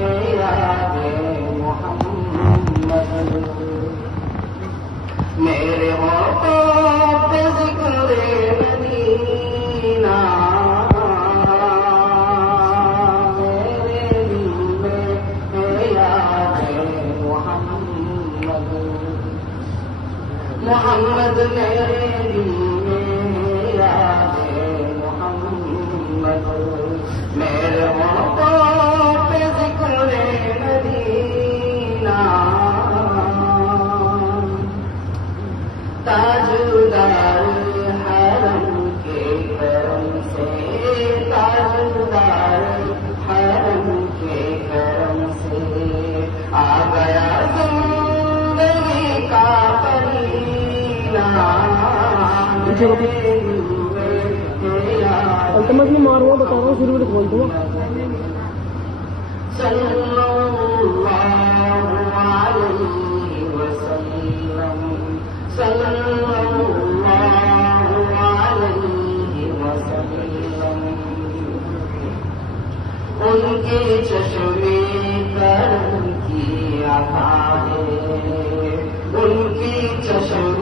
یاد محمد میرے ہونٹوں پہ ذکر مدینہ میرے دل میں ہے یاد محمد محمد میرے دل میں یاد محمد میرے ہونٹوں پہ ذکر مدینہ تاجدار حرم کے کرم سے تاجدار حرم کے کرم سے آ گیا زندگی کا پرینا التمس میں ماروا بتا رہا ہوں پھر بھی بولتا ہوں صلی اللہ علیہ وسلم صلی اللہ علیہ وسلم ان کے چشمے کرم کی عطا ہے ان کی چشمے